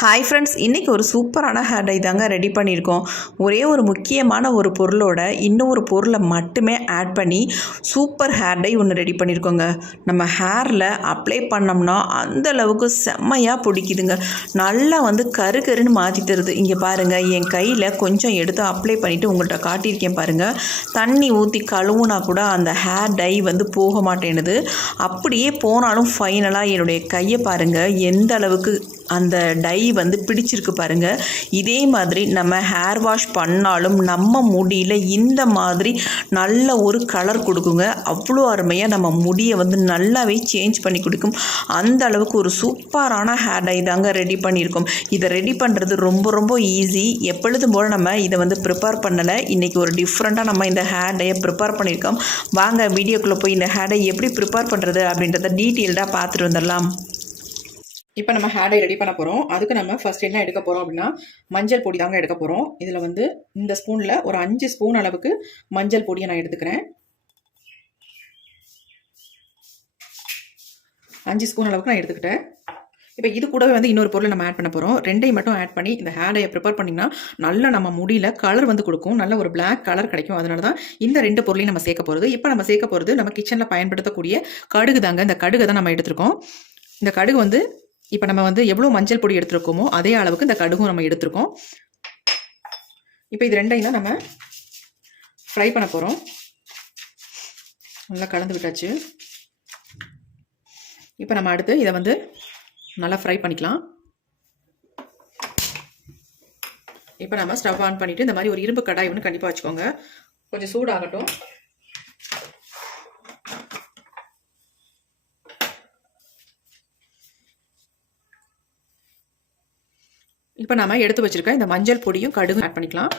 Hi friends, இன்றைக்கி ஒரு சூப்பரான ஹேர் டை தாங்க ரெடி பண்ணியிருக்கோம். ஒரே ஒரு முக்கியமான ஒரு பொருளோட இன்னொரு பொருளை மட்டுமே ஆட் பண்ணி சூப்பர் ஹேர் டை ஒன்று ரெடி பண்ணியிருக்கோங்க. நம்ம ஹேரில் அப்ளை பண்ணோம்னா அந்தளவுக்கு செம்மையாக பிடிக்குதுங்க. நல்லா கரு கருன்னு மாற்றி தருது. இங்கே பாருங்கள், என் கையில் கொஞ்சம் எடுத்து அப்ளை பண்ணிவிட்டு உங்கள்கிட்ட காட்டியிருக்கேன் பாருங்கள். தண்ணி ஊற்றி கழுவுனா கூட அந்த ஹேர் டை போக மாட்டேனுது. அப்படியே போனாலும் ஃபைனலாக என்னுடைய கையை பாருங்கள் எந்த அளவுக்கு அந்த டை பிடிச்சிருக்கு பாருங்கள். இதே மாதிரி நம்ம ஹேர் வாஷ் பண்ணாலும் நம்ம முடியில் இந்த மாதிரி நல்ல ஒரு கலர் கொடுக்குங்க. அவ்வளோ அருமையாக நம்ம முடியை நல்லாவே சேஞ்ச் பண்ணி கொடுக்கும். அந்த அளவுக்கு ஒரு சூப்பரான ஹேர் டை தாங்க ரெடி பண்ணியிருக்கோம். இதை ரெடி பண்ணுறது ரொம்ப ரொம்ப ஈஸி. எப்பொழுதும் போல் நம்ம இதை ப்ரிப்பேர் பண்ணலை. இன்றைக்கி ஒரு டிஃப்ரெண்ட்டாக நம்ம இந்த ஹேர் டையை ப்ரிப்பேர் பண்ணியிருக்கோம். வாங்க வீடியோக்குள்ளே போய் இந்த ஹேர் டை எப்படி ப்ரிப்பேர் பண்ணுறது அப்படின்றத டீட்டெயில்டாக பார்த்துட்டு வந்துடலாம். இப்போ நம்ம ஹேர் டை ரெடி பண்ண போகிறோம். அதுக்கு நம்ம ஃபர்ஸ்ட் என்ன எடுக்க போகிறோம் அப்படின்னா, மஞ்சள் பொடி தாங்க எடுக்க போகிறோம். இதில் இந்த ஸ்பூனில் ஒரு 5 ஸ்பூன் அளவுக்கு மஞ்சள் பொடியை நான் எடுத்துக்கிறேன். 5 ஸ்பூன் அளவுக்கு நான் எடுத்துக்கிட்டேன். இப்போ இது கூடவே இன்னொரு பொருளை நம்ம ஆட் பண்ண போகிறோம். ரெண்டையும் மட்டும் ஆட் பண்ணி இந்த ஹேர் டையை ப்ரிப்பேர் பண்ணிங்கன்னா நல்லா நம்ம முடியல கலர் கொடுக்கும். நல்ல ஒரு பிளாக் கலர் கிடைக்கும். அதனால தான் இந்த 2 பொருளையும் நம்ம சேர்க்க போகிறது. இப்போ நம்ம சேர்க்க போகிறது நம்ம கிச்சனில் பயன்படுத்தக்கூடிய கடுகு தாங்க. இந்த கடுகு தான் நம்ம எடுத்துருக்கோம். இந்த கடுகு இப்போ நம்ம எவ்வளோ மஞ்சள் பொடி எடுத்துருக்கோமோ அதே அளவுக்கு இந்த கடுகும் நம்ம எடுத்துருக்கோம். இப்போ இது ரெண்டையும் தான் நம்ம ஃப்ரை பண்ண போகிறோம். நல்லா கலந்து விட்டாச்சு. இப்போ நம்ம அடுத்து இதை நல்லா ஃப்ரை பண்ணிக்கலாம். இப்போ நம்ம ஸ்டவ் ஆன் பண்ணிவிட்டு இந்த மாதிரி ஒரு இரும்பு கடாய் கண்டிப்பாக வச்சுக்கோங்க. கொஞ்சம் சூடாகட்டும். இப்போ நாம எடுத்து வச்சிருக்க இந்த மஞ்சள் பொடியும் கடுகு ஆட் பண்ணிக்கலாம்.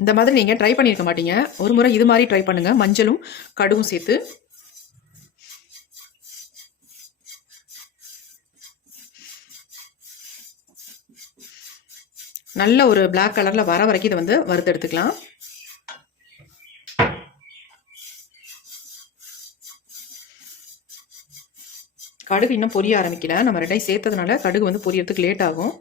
இந்த மாதிரி நீங்கள் ட்ரை பண்ணியிருக்க மாட்டீங்க. ஒரு முறை இது மாதிரி ட்ரை பண்ணுங்கள், மஞ்சளும் கடுகும் சேர்த்து. நல்ல ஒரு பிளாக் கலரில் வர வரைக்கும் இதை வறுத்து எடுத்துக்கலாம். கடுகு இன்னும் பொரிய ஆரம்பிக்கல. நம்ம ரெண்டையும் சேர்த்ததுனால கடுகு பொரியறதுக்கு லேட் ஆகும்.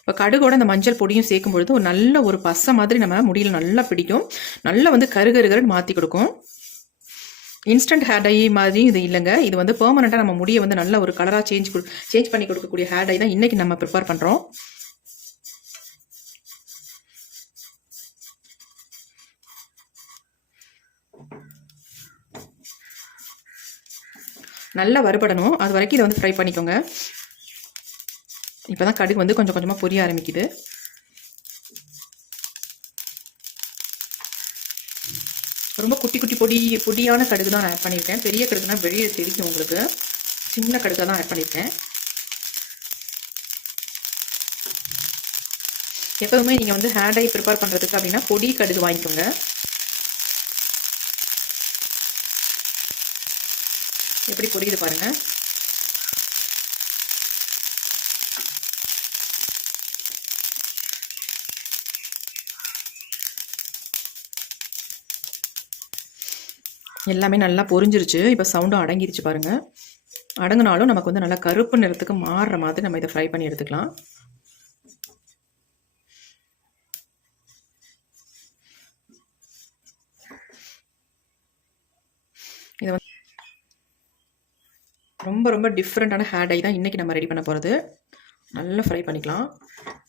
இப்போ கடுகோட இந்த மஞ்சள் பொடியும் சேர்க்கும் பொழுது ஒரு நல்ல ஒரு பசை மாதிரி நம்ம முடியல நல்லா பிடிக்கும். நல்லா கருகருகருன்னு மாற்றி கொடுக்கும். இன்ஸ்டன்ட் ஹேர் டை மாதிரி இது இல்லைங்க. இது பெர்மனெண்ட்டாக நம்ம முடியை நல்ல ஒரு கலராக சேஞ்ச் பண்ணி கொடுக்கக்கூடிய ஹேர் டை தான் இன்றைக்கி நம்ம ப்ரிப்பேர் பண்ணுறோம். நல்லா வறுபடணும். அது வரைக்கும் இதை ஃப்ரை பண்ணிக்கோங்க. இப்போ தான் கடுகு கொஞ்சம் கொஞ்சமாக பொரிய ஆரம்பிக்குது. ரொம்ப குட்டி குட்டி பொடியான கடுகு தான் நான் ஆட் பண்ணியிருக்கேன். பெரிய கடுகுனா வெளியே தெரிக்கும் உங்களுக்கு. சின்ன கடுகு தான் ஆட் பண்ணியிருக்கேன். எப்போதுமே நீங்கள் ஹேர் டை ப்ரிப்பேர் பண்ணுறதுக்கு அப்படின்னா பொடி கடுகு வாங்கிக்கோங்க. எப்படி பொரியுது பாருங்க. எல்லாமே நல்லா பொரிஞ்சிருச்சு. இப்போ சவுண்டும் அடங்கிருச்சு பாருங்க. அடங்கினாலும் நமக்கு நல்லா கருப்பு நிறத்துக்கு மாறுற மாதிரி நம்ம இதை ஃப்ரை பண்ணி எடுத்துக்கலாம். இதை ரொம்ப ரொம்ப டிஃப்ரெண்ட்டான ஹேர் டை தான் இன்றைக்கி நம்ம ரெடி பண்ண போகிறது. நல்லா ஃப்ரை பண்ணிக்கலாம்.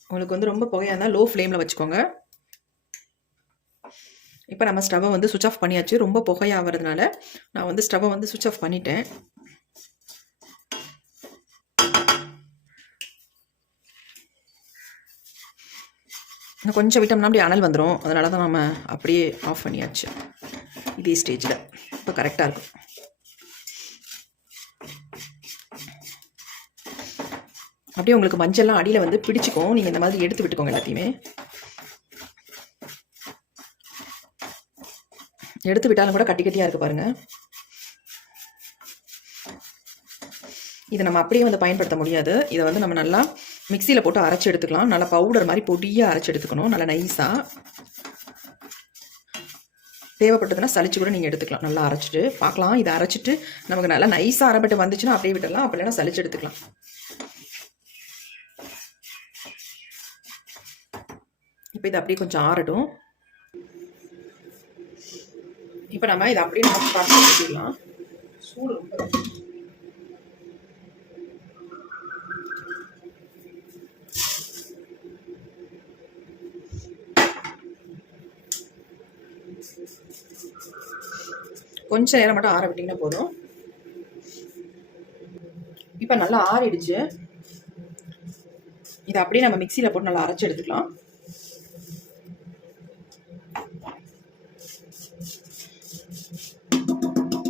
உங்களுக்கு ரொம்ப புகையாக இருந்தால் லோ ஃப்ளேமில் வச்சுக்கோங்க. இப்போ நம்ம ஸ்டவ்வை சுவிட்ச் ஆஃப் பண்ணியாச்சு. ரொம்ப புகையாகிறதுனால நான் ஸ்டவ்வை சுவிட்ச் ஆஃப் பண்ணிட்டேன். இன்னும் கொஞ்சம் விட்டோம்னா அப்படியே அனல் வந்துடும். அதனால தான் நம்ம அப்படியே ஆஃப் பண்ணியாச்சு. இதே ஸ்டேஜில் இப்போ கரெக்டாக இருக்கும். அப்படியே உங்களுக்கு மஞ்சள்லாம் அடியில் பிடிச்சிக்கும். நீங்கள் இந்த மாதிரி எடுத்து விட்டுக்கோங்க. எல்லாத்தையுமே எடுத்து விட்டாலும் கூட கட்டி கட்டியாக இருக்குது பாருங்கள். இதை நம்ம அப்படியே பயன்படுத்த முடியாது. இதை நம்ம நல்லா மிக்சியில் போட்டு அரைச்சி எடுத்துக்கலாம். நல்லா பவுடர் மாதிரி பொடியாக அரைச்சி எடுத்துக்கணும், நல்லா நைஸாக. தேவைப்பட்டதுன்னா சளிச்சு கூட நீங்கள் எடுத்துக்கலாம். நல்லா அரைச்சிட்டு பார்க்கலாம். இதை அரைச்சிட்டு நமக்கு நல்லா நைஸாக அரைப்பட்டு வந்துச்சுன்னா அப்படியே விட்டுடலாம், அப்படி இல்லைன்னா சளிச்சு எடுத்துக்கலாம். இப்போ இது அப்படியே கொஞ்சம் ஆறட்டும். இப்போ நம்ம இதை அப்படியே நம்ம பார்த்து வச்சுக்கலாம். சூடு கொஞ்சம் நேரம் மட்டும் ஆற விட்டிங்கன்னா போதும். இப்போ நல்லா ஆறிடுச்சு. இதை அப்படியே நம்ம மிக்சியில் போட்டு நல்லா அரைச்சி எடுத்துக்கலாம்.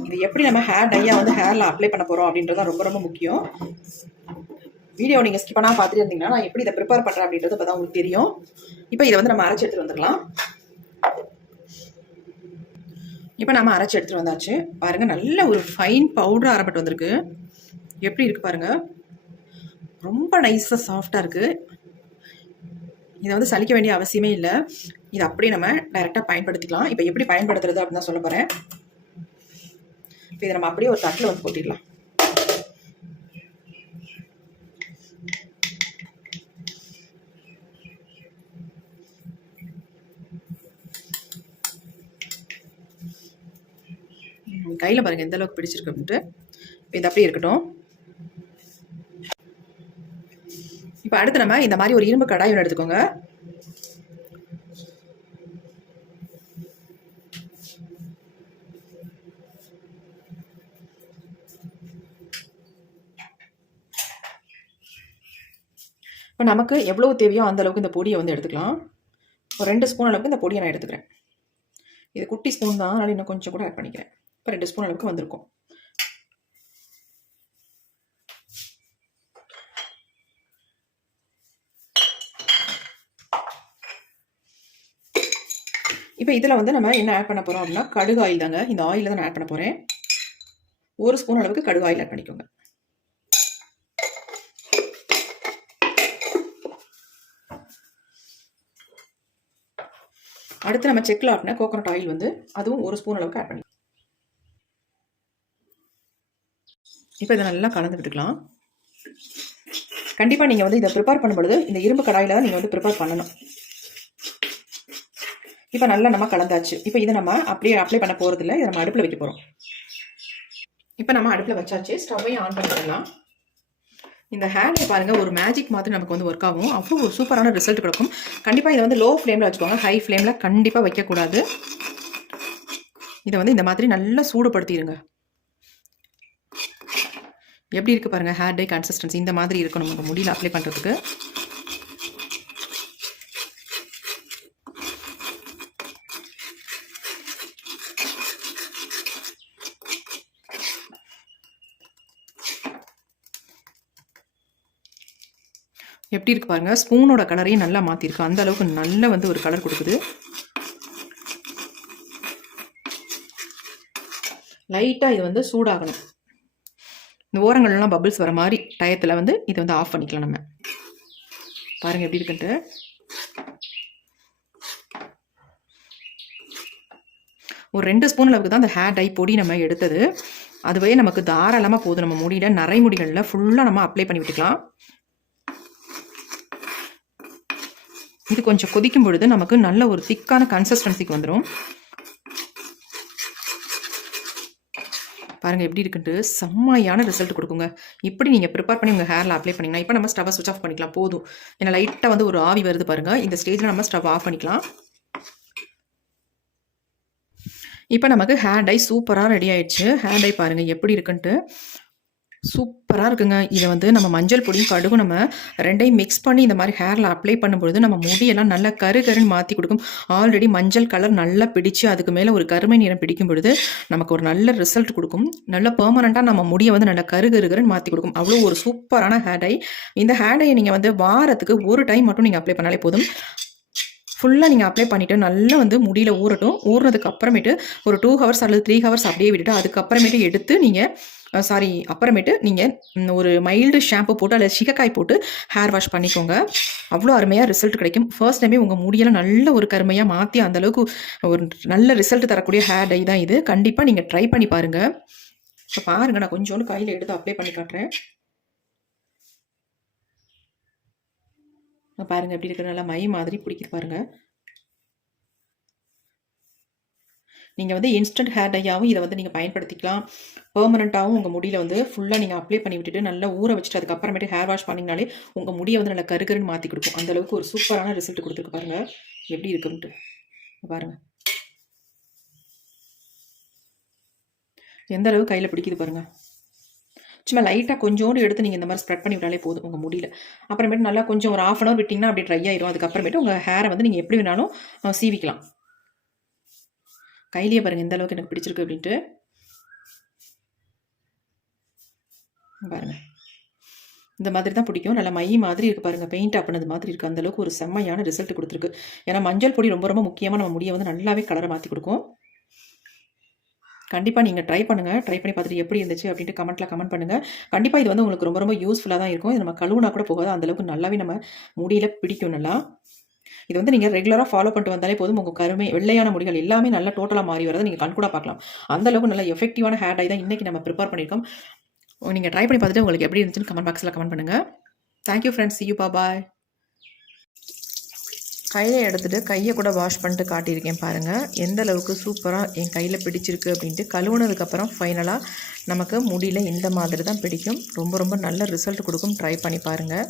இது எப்படி நம்ம ஹேர் டையாக வந்து ஹேரில் அப்ளை பண்ண போகிறோம் அப்படின்றது ரொம்ப ரொம்ப முக்கியம். வீடியோ நீங்கள் ஸ்கிப் பண்ணால் பார்த்துட்டு இருந்தீங்கன்னா நான் எப்படி இதை ப்ரிப்பேர் பண்ணுறேன் அப்படின்றது இப்போ தான் உங்களுக்கு தெரியும். இப்போ இதை வந்து நம்ம அரைச்சி எடுத்துகிட்டு வந்துடலாம். இப்போ நம்ம அரைச்சி எடுத்துகிட்டு வந்தாச்சு. பாருங்கள், நல்ல ஒரு ஃபைன் பவுடர் அரைப்பட்டு வந்திருக்கு. எப்படி இருக்குது பாருங்கள், ரொம்ப நைஸாக சாஃப்டாக இருக்குது. இதை வந்து சலிக்க வேண்டிய அவசியமே இல்லை. இதை அப்படியே நம்ம டைரெக்டாக பயன்படுத்திக்கலாம். இப்போ எப்படி பயன்படுத்துறது அப்படின்னு தான் சொல்ல போகிறேன். இப்போ இதை நம்ம அப்படியே ஒரு தட்டில் வந்து கொட்டிடலாம். கையில் பாருங்கள் எந்த அளவுக்கு பிடிச்சிருக்கு அப்படின்ட்டு. இது அப்படியே இருக்கட்டும். இப்போ அடுத்து நம்ம இந்த மாதிரி ஒரு இரும்பு கடாய் ஒன்று எடுத்துக்கோங்க. இப்போ நமக்கு எவ்வளோ தேவையோ அந்த அளவுக்கு இந்த பொடியை வந்து எடுத்துக்கலாம். ஒரு 2 ஸ்பூன் அளவுக்கு இந்த பொடியை நான் எடுத்துக்கிறேன். இது குட்டி ஸ்பூன் தான், அதனால் இன்னும் கொஞ்சம் கூட ஆட் பண்ணிக்கிறேன். இப்போ 2 ஸ்பூன் அளவுக்கு வந்திருக்கும். இப்போ இதில் வந்து நம்ம என்ன ஆட் பண்ண போகிறோம் அப்படின்னா கடுகு ஆயில் தாங்க. இந்த ஆயிலில் தான் நான் ஆட் பண்ண போகிறேன். 1 ஸ்பூன் அளவுக்கு கடுகு ஆயில் ஆட் பண்ணிக்கோங்க. அடுத்து நம்ம செக்கில் ஆட்டின கோகோனட் ஆயில் வந்து அதுவும் 1 ஸ்பூன் அளவுக்கு ஆட் பண்ணி இப்போ இதை நல்லா கலந்து விட்டுக்கலாம். கண்டிப்பாக நீங்கள் வந்து இதை ப்ரிப்பேர் பண்ணும்பொழுது இந்த இரும்பு கடாயில் தான் நீங்கள் வந்து ப்ரிப்பேர் பண்ணணும். இப்போ நல்லா நம்ம கலந்தாச்சு. இப்போ இதை நம்ம அப்படியே அப்ளை பண்ண போகிறதில்ல, இதை நம்ம அடுப்பில் வைக்க போகிறோம். இப்போ நம்ம அடுப்பில் வச்சாச்சு. ஸ்டவ்வையும் ஆன் பண்ணிடலாம். இந்த ஹேண்டை பாருங்கள், ஒரு மேஜிக் மாதிரி நமக்கு வந்து ஒர்க் ஆகும். அவ்வளோ ஒரு சூப்பரான ரிசல்ட் கிடைக்கும். கண்டிப்பாக இதை வந்து லோ ஃப்ளேமில் வச்சுக்கோங்க, ஹை ஃப்ளேமில் கண்டிப்பாக வைக்கக்கூடாது. இதை வந்து இந்த மாதிரி நல்லா சூடுபடுத்திடுங்க. எப்படி இருக்குது பாருங்கள், ஹேர் டை கன்சிஸ்டன்சி இந்த மாதிரி இருக்கணும் நம்ம முடியில் அப்ளை பண்ணுறதுக்கு. எப்படி இருக்குது பாருங்கள், ஸ்பூனோட கலரையும் நல்லா மாற்றிருக்கு. அந்த அளவுக்கு நல்ல வந்து ஒரு கலர் கொடுக்குது. லைட்டாக இது வந்து சூடாகணும். இந்த ஓரங்கள்லாம் பபிள்ஸ் வர மாதிரி டயத்தில் வந்து இதை வந்து ஆஃப் பண்ணிக்கலாம். நம்ம பாருங்கள் எப்படி இருக்குன்ட்டு. ஒரு 2 ஸ்பூன் அளவுக்கு தான் அந்த ஹேர் டை பொடி நம்ம எடுத்தது. அதுவே நமக்கு தாராளமாக போதும். நம்ம முடியல நரை முடிகளில் ஃபுல்லாக நம்ம அப்ளை பண்ணி விட்டுக்கலாம். இது கொஞ்சம் கொதிக்கும் பொழுது நமக்கு நல்ல ஒரு திக்கான கன்சிஸ்டன்சிக்கு வந்துடும். பாருங்கள் எப்படி இருக்குன்ட்டு செம்மையான ரிசல்ட் கொடுக்குங்க. இப்படி நீங்கள் ப்ரிப்பேர் பண்ணி உங்கள் ஹேரில் அப்ளை பண்ணிங்கன்னா இப்போ நம்ம ஸ்டவ்வை சுவிச் ஆஃப் பண்ணிக்கலாம். போதும். ஏன்னா லைட்டாக வந்து ஒரு ஆவி வருது பாருங்கள். இந்த ஸ்டேஜில் நம்ம ஸ்டவ் ஆஃப் பண்ணிக்கலாம். இப்போ நமக்கு ஹேர் டை சூப்பராக ரெடி ஆயிடுச்சு. ஹேர் டை பாருங்கள் எப்படி இருக்குன்ட்டு சூப்பராக இருக்குங்க. இதை வந்து நம்ம மஞ்சள் பொடியும் கடுகும் நம்ம ரெண்டையும் மிக்ஸ் பண்ணி இந்த மாதிரி ஹேரில் அப்ளை பண்ணும்பொழுது நம்ம முடியெல்லாம் நல்லா கருன்னு மாற்றி கொடுக்கும். ஆல்ரெடி மஞ்சள் கலர் நல்லா பிடிச்சி அதுக்கு மேலே ஒரு கருமை நிறம் பிடிக்கும் பொழுது நமக்கு ஒரு நல்ல ரிசல்ட் கொடுக்கும். நல்ல பெர்மனண்ட்டாக நம்ம முடியை வந்து நல்லா கருன்னு மாற்றி கொடுக்கும். அவ்வளோ ஒரு சூப்பரான ஹேர் டை. இந்த ஹேர் டையை நீங்கள் வந்து வாரத்துக்கு ஒரு டைம் மட்டும் நீங்கள் அப்ளை பண்ணாலே போதும். ஃபுல்லாக நீங்கள் அப்ளை பண்ணிவிட்டு நல்லா வந்து முடியில் ஊறட்டும். ஊறினதுக்கு அப்புறமேட்டு ஒரு 2 ஹவர்ஸ் அல்லது 3 ஹவர்ஸ் அப்படியே விட்டுட்டு அதுக்கப்புறமேட்டு எடுத்து நீங்கள் அப்புறமேட்டு நீங்கள் ஒரு மைல்டு ஷாம்பு போட்டு அல்லது சீகக்காய் போட்டு ஹேர் வாஷ் பண்ணிக்கோங்க. அவ்வளோ அருமையாக ரிசல்ட் கிடைக்கும். ஃபர்ஸ்ட் டைமே உங்கள் முடியெல்லாம் நல்ல ஒரு கருமையாக மாற்றி அந்தளவுக்கு ஒரு நல்ல ரிசல்ட் தரக்கூடிய ஹேர் டை தான் இது. கண்டிப்பாக நீங்கள் ட்ரை பண்ணி பாருங்கள். இப்போ பாருங்கள், நான் கொஞ்சோண்டு கையில் எடுத்து அப்ளை பண்ணி காட்டுறேன். பாருங்கள் எப்படி இருக்கிற நல்லா மை மாதிரி பிடிக்குது பாருங்கள். நீங்கள் வந்து இன்ஸ்டன்ட் ஹேர் டையாகவும் இதை வந்து நீங்கள் பயன்படுத்திக்கலாம். பெர்மனண்ட்டாகவும் உங்கள் முடியில் வந்து ஃபுல்லாக நீங்கள் அப்ளை பண்ணி விட்டுட்டு நல்லா ஊற வச்சுட்டு அதுக்கப்புறமேட்டு ஹேர் வாஷ் பண்ணிங்கனாலே உங்கள் முடியை வந்து நல்லா கருகருன்னு மாற்றி கொடுக்கும். அந்தளவுக்கு ஒரு சூப்பரான ரிசல்ட் கொடுத்துருக்கு பாருங்கள் எப்படி இருக்குன்ட்டு. பாருங்கள் எந்த அளவுக்கு கையில் பிடிக்குது பாருங்கள். சும்மா லைட்டாக கொஞ்சோண்டு எடுத்து நீங்கள் இந்த மாதிரி ஸ்ப்ரெட் பண்ணி விட்டாலே போதும் உங்கள் முடியல. அப்புறமேட்டு நல்லா கொஞ்சம் ஒரு 1/2 hour விட்டிங்கன்னா அப்படி ட்ரை ஆயிரும். அதுக்கப்புறமேட்டு உங்கள் ஹேரை வந்து நீங்கள் எப்படி வேணாலும் சீவிக்கலாம். கையிலேயே பாருங்கள் எந்த அளவுக்கு எனக்கு பிடிச்சிருக்கு அப்படின்ட்டு. பாருங்கள் இந்த மாதிரி தான் பிடிக்கும். நல்லா மை மாதிரி இருக்குது பாருங்கள். பெயிண்ட் ஆப்பினது மாதிரி இருக்குது. அந்தளவுக்கு ஒரு செம்மையான ரிசல்ட் கொடுத்துருக்கு. ஏன்னா மஞ்சள் பொடி ரொம்ப ரொம்ப முக்கியமாக நம்ம முடியை வந்து நல்லாவே கலரை மாற்றி கொடுக்கும். கண்டிப்பாக நீங்கள் ட்ரை பண்ணுங்கள். ட்ரை பண்ணி பார்த்துட்டு எப்படி இருந்துச்சு அப்படின்ட்டு கமெண்ட் பண்ணுங்கள். கண்டிப்பாக இது வந்து உங்களுக்கு ரொம்ப ரொம்ப யூஸ்ஃபுல்லாக தான் இருக்கும். இது நம்ம கழுவுனா கூட போகாது. அந்தளவுக்கு நல்லாவே நம்ம முடியில் பிடிக்கும். நல்லா இது வந்து நீங்கள் ரெகுலராக ஃபாலோ பண்ணிட்டு வந்தாலே போதும். உங்கள் வெள்ளையான முடிகள் எல்லாமே நல்லா டோட்டலாக மாறி வரதை நீங்கள் கண்கூட பார்க்கலாம். அந்தளவுக்கு நல்ல எஃபெக்டிவான ஹேர் டை தான் இன்றைக்கி நம்ம ப்ரிப்பேர் பண்ணியிருக்கோம். நீங்கள் ட்ரை பண்ணி பார்த்துட்டு உங்களுக்கு எப்படி இருந்துச்சுன்னு கமெண்ட் பாக்ஸில் கமெண்ட் பண்ணுங்கள். Thank you friends. see you, bye. கையில் எடுத்துகிட்டு கையை கூட வாஷ் பண்ணிட்டு காட்டியிருக்கேன் பாருங்கள். எந்த அளவுக்கு சூப்பராக என் கையில் பிடிச்சிருக்கு அப்படின்ட்டு. கழுவுனதுக்கப்புறம் ஃபைனலாக நமக்கு முடியல இந்த மாதிரி தான் பிடிக்கும். ரொம்ப ரொம்ப நல்ல ரிசல்ட் கொடுக்கும். ட்ரை பண்ணி பாருங்கள்.